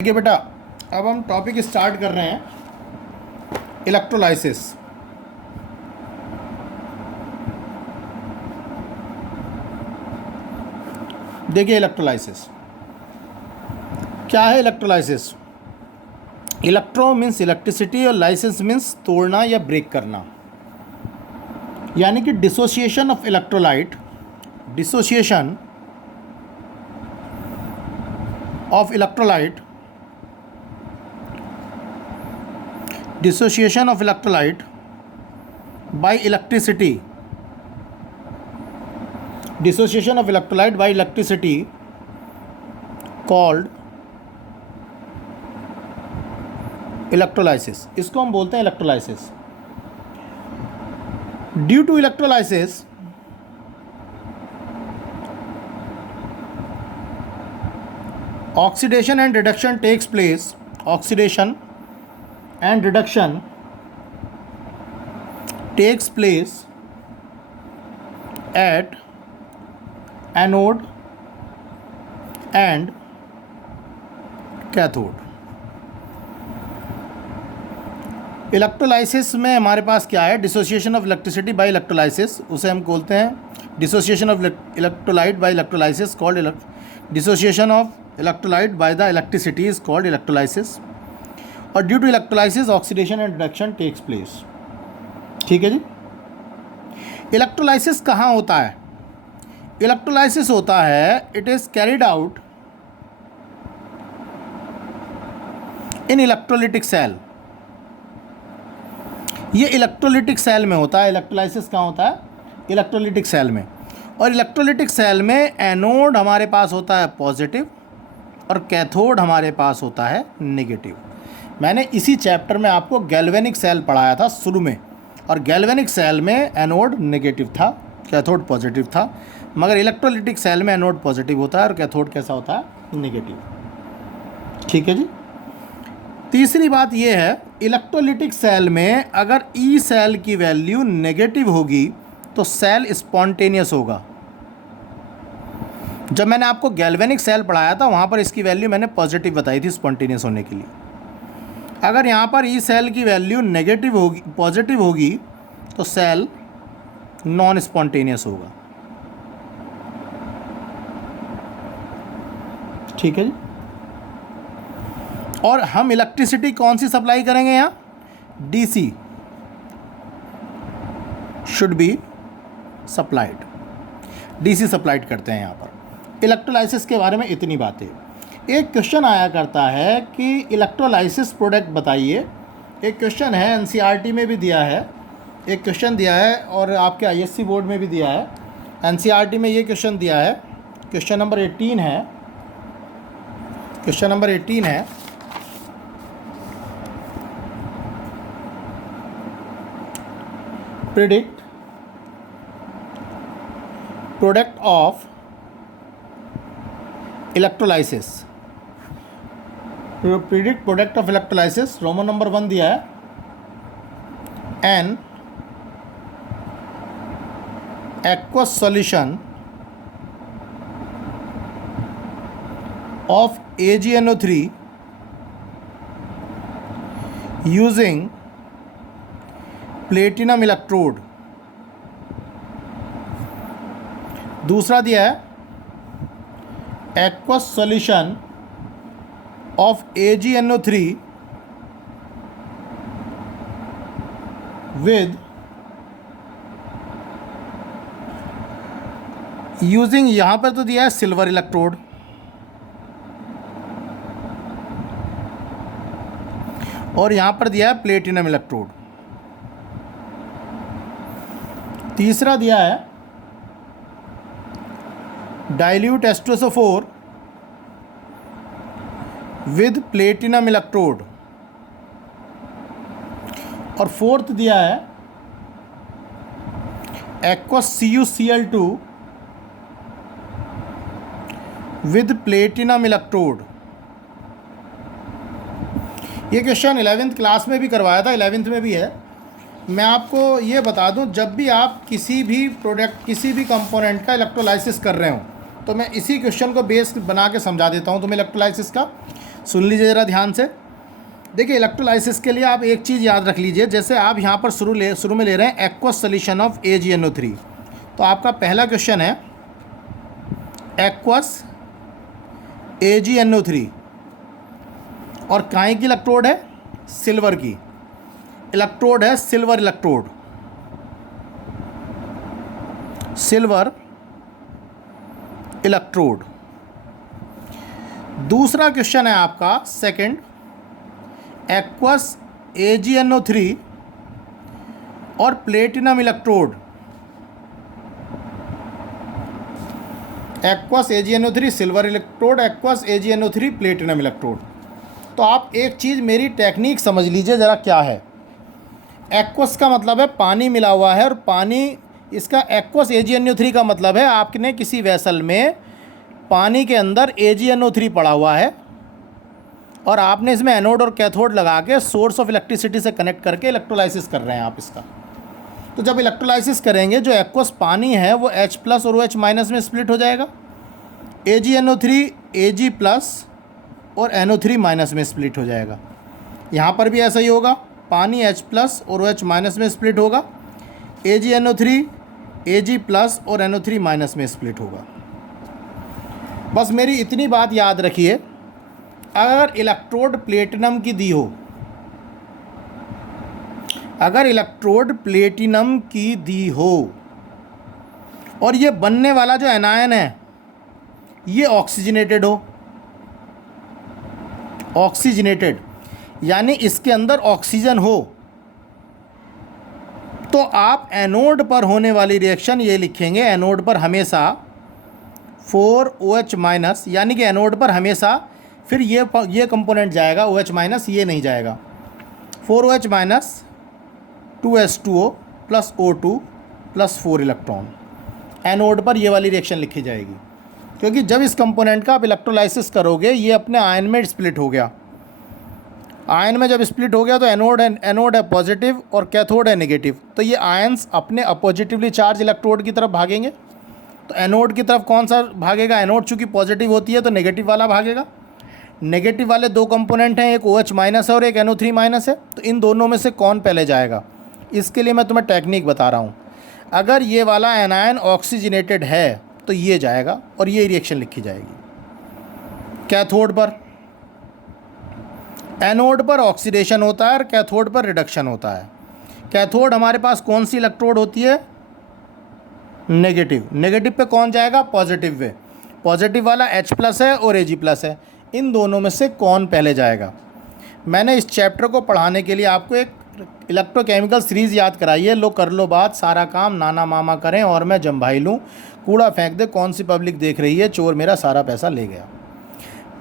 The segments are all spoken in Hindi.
देखिए बेटा, अब हम टॉपिक स्टार्ट कर रहे हैं इलेक्ट्रोलाइसिस। देखिए इलेक्ट्रोलाइसिस क्या है। इलेक्ट्रोलाइसिस, इलेक्ट्रो मीन्स इलेक्ट्रिसिटी और लाइसेंस मीन्स तोड़ना या ब्रेक करना, यानी कि dissociation of electrolyte, dissociation of electrolyte, dissociation of electrolyte by electricity, dissociation of electrolyte by electricity called electrolysis। इसको हम बोलते हैं electrolysis. Due to electrolysis oxidation and reduction takes place, oxidation and reduction takes place at anode and cathode। Electrolysis में हमारे पास क्या है, dissociation of electricity by electrolysis, उसे हम बोलते हैं dissociation of electrolyte by electrolysis called dissociation of electrolyte by the electricity is called electrolysis. और due to electrolysis oxidation and reduction takes place. ठीक है जी। इलेक्ट्रोलाइसिस कहाँ होता है? इलेक्ट्रोलाइसिस होता है, it is carried out in electrolytic cell. ये इलेक्ट्रोलिटिक सेल में होता है। इलेक्ट्रोलाइसिस कहाँ होता है? इलेक्ट्रोलिटिक सेल में। और इलेक्ट्रोलिटिक सेल में एनोड हमारे पास होता है पॉजिटिव और कैथोड हमारे पास होता है नेगेटिव। मैंने इसी चैप्टर में आपको गैल्वेनिक सेल पढ़ाया था शुरू में, और गैल्वेनिक सेल में एनोड नेगेटिव था, कैथोड पॉजिटिव था, मगर इलेक्ट्रोलिटिक सेल में एनोड पॉजिटिव होता है और कैथोड कैसा होता है? नेगेटिव। ठीक है जी। तीसरी बात यह है, इलेक्ट्रोलिटिक सेल में अगर ई सेल की वैल्यू नेगेटिव होगी तो सेल स्पॉन्टेनियस होगा। जब मैंने आपको गैल्वेनिक सेल पढ़ाया था वहाँ पर इसकी वैल्यू मैंने पॉजिटिव बताई थी स्पॉन्टेनियस होने के लिए। अगर यहाँ पर ई सेल की वैल्यू नेगेटिव होगी, पॉजिटिव होगी, तो सेल नॉन स्पॉन्टेनियस होगा। ठीक है जी। और हम इलेक्ट्रिसिटी कौन सी सप्लाई करेंगे यहाँ? DC should be supplied, DC supplied करते हैं यहाँ पर। इलेक्ट्रोलाइसिस के बारे में इतनी बातें। एक क्वेश्चन आया करता है कि इलेक्ट्रोलाइसिस प्रोडक्ट बताइए। एक क्वेश्चन है, एनसीईआरटी में भी दिया है, एक क्वेश्चन दिया है और आपके आईएससी बोर्ड में भी दिया है। एनसीईआरटी में ये क्वेश्चन दिया है, क्वेश्चन नंबर 18 है, क्वेश्चन नंबर 18 है। Predict product of electrolysis, predict product of electrolysis. Roman number 1 दिया है, N aqueous solution of AgNO3 using platinum electrode। दूसरा दिया है aqueous solution of AgNO3 with using, यहाँ पर तो दिया है सिल्वर इलेक्ट्रोड, और यहाँ पर दिया है प्लेटिनम इलेक्ट्रोड। तीसरा दिया है dilute H2SO4 with platinum electrode, और फोर्थ दिया है aqueous CuCl2 with platinum electrode. ये क्वेश्चन 11th क्लास में भी करवाया था, 11th में भी है। मैं आपको ये बता दूं, जब भी आप किसी भी प्रोडक्ट, किसी भी कंपोनेंट का इलेक्ट्रोलाइसिस कर रहे हो, तो मैं इसी क्वेश्चन को बेस बना के समझा देता हूँ तुम्हें इलेक्ट्रोलाइसिस का। सुन लीजिए ज़रा ध्यान से। देखिए इलेक्ट्रोलाइसिस के लिए आप एक चीज़ याद रख लीजिए, जैसे आप यहाँ पर शुरू में ले रहे हैं एक्वस सोल्यूशन ऑफ AgNO3, तो आपका पहला क्वेश्चन है एक्वस AgNO3 और काहे की इलेक्ट्रोड है? सिल्वर की इलेक्ट्रोड है, सिल्वर इलेक्ट्रोड, सिल्वर इलेक्ट्रोड। दूसरा क्वेश्चन है आपका सेकंड, एक्वस AgNO3 और platinum electrode, aqueous AgNO3 silver electrode, aqueous AgNO3 platinum electrode. तो आप एक चीज़ मेरी टेक्निक समझ लीजिए ज़रा क्या है। एक्वस का मतलब है पानी मिला हुआ है, और पानी, इसका एक्वस AgNO3 का मतलब है आपने किसी वेसल में पानी के अंदर AgNO3 पड़ा हुआ है और आपने इसमें एनोड और कैथोड लगा के सोर्स ऑफ इलेक्ट्रिसिटी से कनेक्ट करके इलेक्ट्रोलाइसिस कर रहे हैं आप इसका। तो जब इलेक्ट्रोलाइसिस करेंगे जो एक्वस पानी है वो H+ और OH- में स्प्लिट हो जाएगा, AgNO3 Ag+ और NO3- में स्प्लिट हो जाएगा। यहाँ पर भी ऐसा ही होगा, पानी H+ और OH- में स्प्लिट होगा, AgNO3 Ag+ और NO3- में स्प्लिट होगा। बस मेरी इतनी बात याद रखिए, अगर इलेक्ट्रोड प्लेटिनम की दी हो, अगर इलेक्ट्रोड प्लेटिनम की दी हो और ये बनने वाला जो एनायन है ये ऑक्सीजनेटेड हो, ऑक्सीजनेटेड यानी इसके अंदर ऑक्सीजन हो, तो आप एनोड पर होने वाली रिएक्शन ये लिखेंगे, एनोड पर हमेशा 4OH- यानी कि एनोड पर हमेशा फिर ये कंपोनेंट जाएगा, OH-, ये नहीं जाएगा, 4OH- 2S2O + O2 + 4 electron. Anode पर ये वाली रिएक्शन लिखी जाएगी, क्योंकि जब इस कंपोनेंट का आप इलेक्ट्रोलाइसिस करोगे ये अपने आयन में स्प्लिट हो गया, आयन में जब स्प्लिट हो गया तो एनोड है पॉजिटिव और कैथोड है नेगेटिव, तो ये आयन्स अपने अपोजिटिवली चार्ज इलेक्ट्रोड की तरफ भागेंगे। तो एनोड की तरफ कौन सा भागेगा? एनोड चूँकि पॉजिटिव होती है तो नेगेटिव वाला भागेगा। नेगेटिव वाले दो कंपोनेंट हैं, एक OH- है और एक NO3- है, तो इन दोनों में से कौन पहले जाएगा? इसके लिए मैं तुम्हें टेक्निक बता रहा हूँ। अगर ये वाला एनायन ऑक्सीजनेटेड है तो ये जाएगा और ये रिएक्शन लिखी जाएगी। कैथोड पर, एनोड पर ऑक्सीडेशन होता है और कैथोड पर रिडक्शन होता है। कैथोड हमारे पास कौन सी इलेक्ट्रोड होती है? नेगेटिव। नेगेटिव पे कौन जाएगा? Positive pay. पॉजिटिव वाला H+ है और Ag+ है, इन दोनों में से कौन पहले जाएगा? मैंने इस चैप्टर को पढ़ाने के लिए आपको एक इलेक्ट्रोकेमिकल सीरीज़ याद कराई है, लो कर लो बात, सारा काम नाना मामा करें और मैं जम्भाई लूँ, कूड़ा फेंक दे, कौन सी पब्लिक देख रही है, चोर मेरा सारा पैसा ले गया।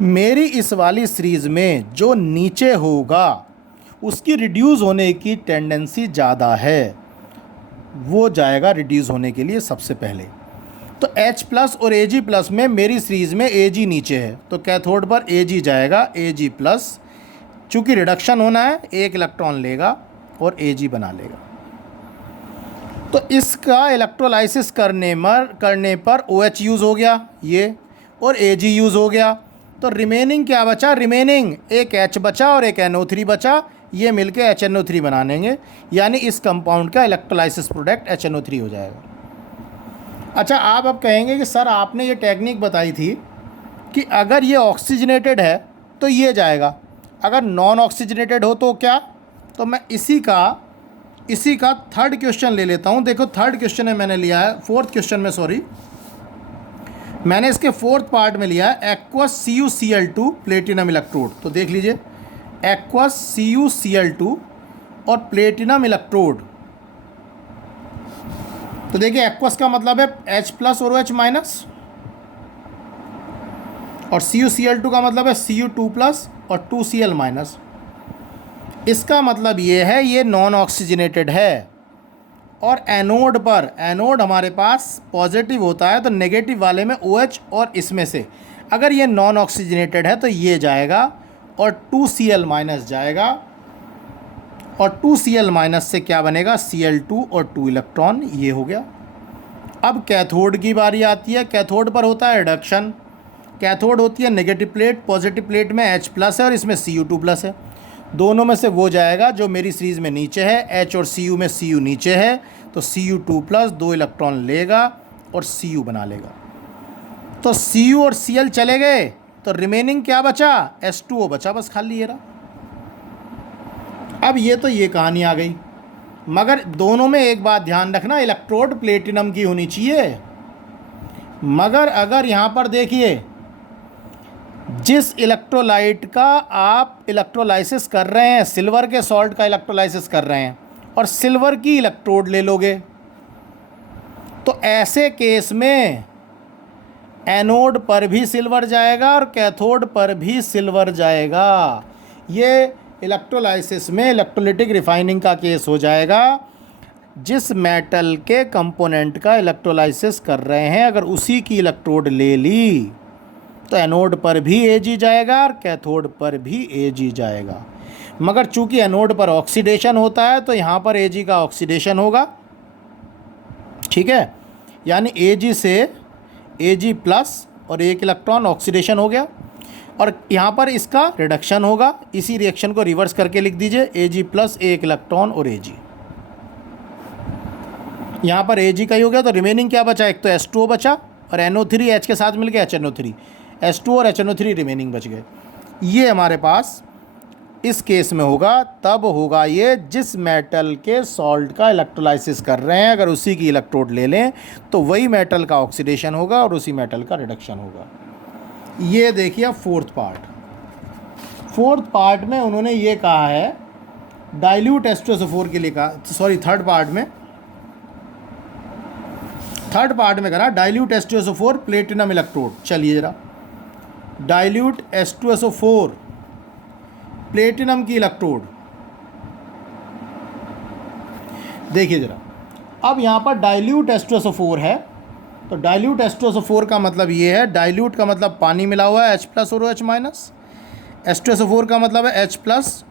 मेरी इस वाली सीरीज़ में जो नीचे होगा उसकी रिड्यूस होने की टेंडेंसी ज़्यादा है, वो जाएगा रिड्यूस होने के लिए सबसे पहले। तो H+ और Ag+ में मेरी सीरीज़ में Ag नीचे है, तो कैथोड पर Ag जाएगा, Ag+, चूँकि रिडक्शन होना है एक इलेक्ट्रॉन लेगा और Ag बना लेगा। तो इसका इलेक्ट्रोलाइसिस करने पर OH यूज़ हो गया ये, और Ag यूज़ हो गया, तो रिमेनिंग क्या बचा? रिमेनिंग एक H बचा और एक NO3 बचा, ये मिलके HNO3 बना लेंगे, यानी इस कंपाउंड का इलेक्ट्रोलाइसिस प्रोडक्ट HNO3 हो जाएगा। अच्छा, आप अब कहेंगे कि सर आपने ये टेक्निक बताई थी कि अगर ये ऑक्सीजनेटेड है तो ये जाएगा, अगर नॉन ऑक्सीजनेटेड हो तो क्या? तो मैं इसी का थर्ड क्वेश्चन ले लेता हूँ। देखो थर्ड क्वेश्चन में मैंने लिया है, फोर्थ क्वेश्चन में सॉरी, मैंने इसके फोर्थ पार्ट में लिया है एक्वस CuCl2 प्लेटिनम इलेक्ट्रोड। तो देख लीजिए, एक्वस CuCl2 और प्लेटिनम इलेक्ट्रोड। तो देखिए एक्वस का मतलब है H+ और OH-, और CuCl2 का मतलब है Cu2+ और 2Cl-। इसका मतलब ये है ये नॉन ऑक्सीजनेटेड है, और एनोड पर, एनोड हमारे पास पॉजिटिव होता है तो नेगेटिव वाले में OH और इसमें से अगर ये नॉन ऑक्सीजनेटेड है तो ये जाएगा और 2Cl- जाएगा, और 2Cl- से क्या बनेगा? Cl2 और 2 इलेक्ट्रॉन, ये हो गया। अब कैथोड की बारी आती है। कैथोड पर होता है रिडक्शन, कैथोड होती है नेगेटिव प्लेट, पॉजिटिव प्लेट में H प्लस है और इसमें Cu2 प्लस है। दोनों में से वो जाएगा जो मेरी सीरीज़ में नीचे है, H और Cu में Cu नीचे है, तो Cu2 प्लस 2 इलेक्ट्रॉन लेगा और Cu बना लेगा। तो Cu और Cl चले गए, तो रिमेनिंग क्या बचा? H2O बचा, बस खाली ये रहा। अब ये कहानी आ गई, मगर दोनों में एक बात ध्यान रखना, इलेक्ट्रोड प्लेटिनम की होनी चाहिए। मगर अगर यहाँ पर देखिए, जिस इलेक्ट्रोलाइट का आप इलेक्ट्रोलाइसिस कर रहे हैं, सिल्वर के सॉल्ट का इलेक्ट्रोलाइसिस कर रहे हैं और सिल्वर की इलेक्ट्रोड ले लोगे, तो ऐसे केस में एनोड पर भी सिल्वर जाएगा और कैथोड पर भी सिल्वर जाएगा। ये इलेक्ट्रोलाइसिस में इलेक्ट्रोलिटिक रिफाइनिंग का केस हो जाएगा। जिस मेटल के कंपोनेंट का इलेक्ट्रोलाइसिस कर रहे हैं, अगर उसी की इलेक्ट्रोड ले ली तो एनोड पर भी Ag जाएगा और कैथोड पर भी Ag जाएगा। मगर चूंकि एनोड पर ऑक्सीडेशन होता है तो यहाँ पर Ag का ऑक्सीडेशन होगा, ठीक है, यानी Ag से Ag प्लस और एक इलेक्ट्रॉन ऑक्सीडेशन हो गया, और यहाँ पर इसका रिडक्शन होगा। इसी रिएक्शन को रिवर्स करके लिख दीजिए, Ag प्लस एक इलेक्ट्रॉन और Ag। यहाँ पर Ag का ही हो गया, तो रिमेनिंग क्या बचा? एक तो H2O बचा और NO3 H के साथ मिलके HNO3, H2 और HNO3 रिमेनिंग बच गए। ये हमारे पास इस केस में होगा, तब होगा ये जिस मेटल के सॉल्ट का इलेक्ट्रोलाइसिस कर रहे हैं, अगर उसी की इलेक्ट्रोड ले लें तो वही मेटल का ऑक्सीडेशन होगा और उसी मेटल का रिडक्शन होगा। ये देखिए फोर्थ पार्ट में उन्होंने ये कहा है, डाइल्यूट H2SO4 के लिए कहा, सॉरी थर्ड पार्ट में करा डाइल्यूट H2SO4 प्लेटिनम इलेक्ट्रोड। चलिए जरा, डाइल्यूट H2SO4 प्लेटिनम की इलेक्ट्रोड देखिए जरा। अब यहाँ पर डाइल्यूट H2SO4 है, तो डाइल्यूट H2SO4 का मतलब ये है, डाइल्यूट का मतलब पानी मिला हुआ है H प्लस और OH माइनस, H2SO4 का मतलब है H प्लस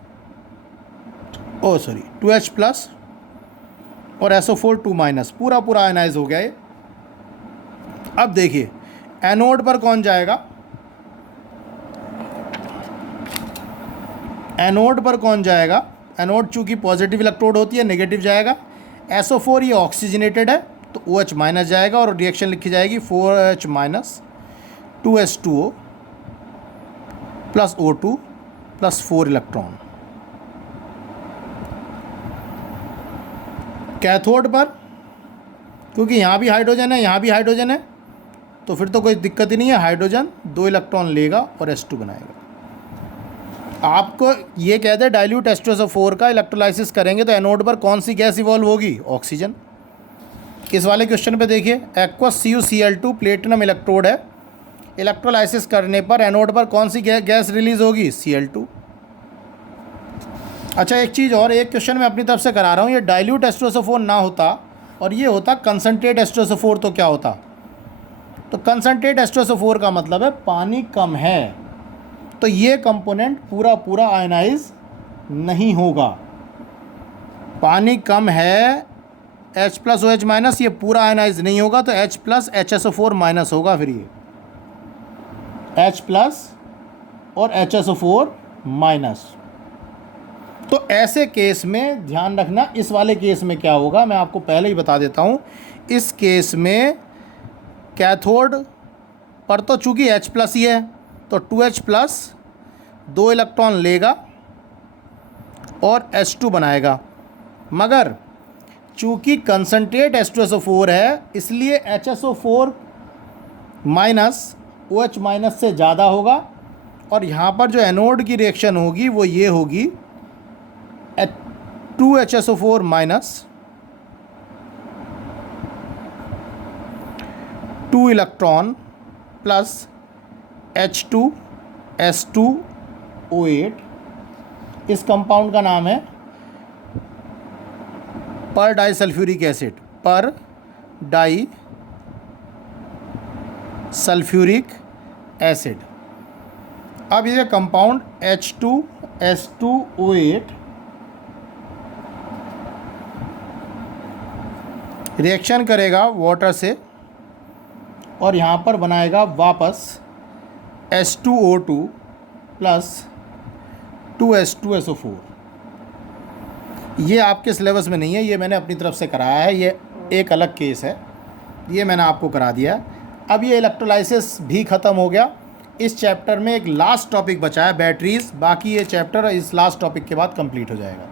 2H प्लस और SO4 2 माइनस, पूरा आयनाइज हो गया ये। अब देखिए एनोड पर कौन जाएगा? एनोड चूंकि पॉजिटिव इलेक्ट्रोड होती है, नेगेटिव जाएगा। SO4 ये ऑक्सीजनेटेड है तो OH माइनस जाएगा और रिएक्शन लिखी जाएगी 4H minus 2H2O plus O2 plus 4 electron. Cathode पर क्योंकि यहाँ भी हाइड्रोजन है, यहाँ भी हाइड्रोजन है, तो फिर तो कोई दिक्कत ही नहीं है, हाइड्रोजन 2 इलेक्ट्रॉन लेगा और H2 बनाएगा। आपको ये कहते हैं डाइल्यूट H2SO4 का इलेक्ट्रोलाइसिस करेंगे तो एनोड पर कौन सी गैस इवॉल्व होगी? ऑक्सीजन। इस वाले क्वेश्चन पे देखिए, एक्वस CuCl2 प्लेटिनम इलेक्ट्रोड है, इलेक्ट्रोलाइसिस करने पर एनोड पर कौन सी गैस रिलीज होगी? Cl2। अच्छा एक चीज़ और, एक क्वेश्चन मैं अपनी तरफ से करा रहा हूँ, ये डाइल्यूट H2SO4 ना होता और ये होता कंसनट्रेट H2SO4 तो क्या होता? तो कंसनट्रेट H2SO4 का मतलब है पानी कम है, तो ये कंपोनेंट पूरा आयनाइज नहीं होगा। पानी कम है, H प्लस OH माइनस, ये पूरा आयनाइज नहीं होगा, तो H प्लस HSO4 माइनस होगा। फिर ये H प्लस और HSO4 माइनस। तो ऐसे केस में ध्यान रखना, इस वाले केस में क्या होगा मैं आपको पहले ही बता देता हूँ। इस केस में कैथोड पर तो चूँकि H प्लस ही है तो 2H प्लस 2 इलेक्ट्रॉन लेगा और H2 बनाएगा, मगर चूँकि कंसनट्रेट H2SO4 है इसलिए HSO4 माइनस OH माइनस से ज़्यादा होगा, और यहाँ पर जो एनोड की रिएक्शन होगी वो ये होगी 2HSO4 minus 2 electron plus H2 S2O8। इस कंपाउंड का नाम है पर डाई सल्फ्यूरिक एसिड, पर डाई सल्फ्यूरिक एसिड। अब ये कंपाउंड H2S2O8 रिएक्शन करेगा वाटर से और यहाँ पर बनाएगा वापस H2O2 प्लस 2H2SO4। ये आपके सिलेबस में नहीं है, ये मैंने अपनी तरफ से कराया है, ये एक अलग केस है, ये मैंने आपको करा दिया है। अब ये इलेक्ट्रोलाइसिस भी ख़त्म हो गया। इस चैप्टर में एक लास्ट टॉपिक बचा है बैटरीज़, बाकी ये चैप्टर इस लास्ट टॉपिक के बाद कंप्लीट हो जाएगा।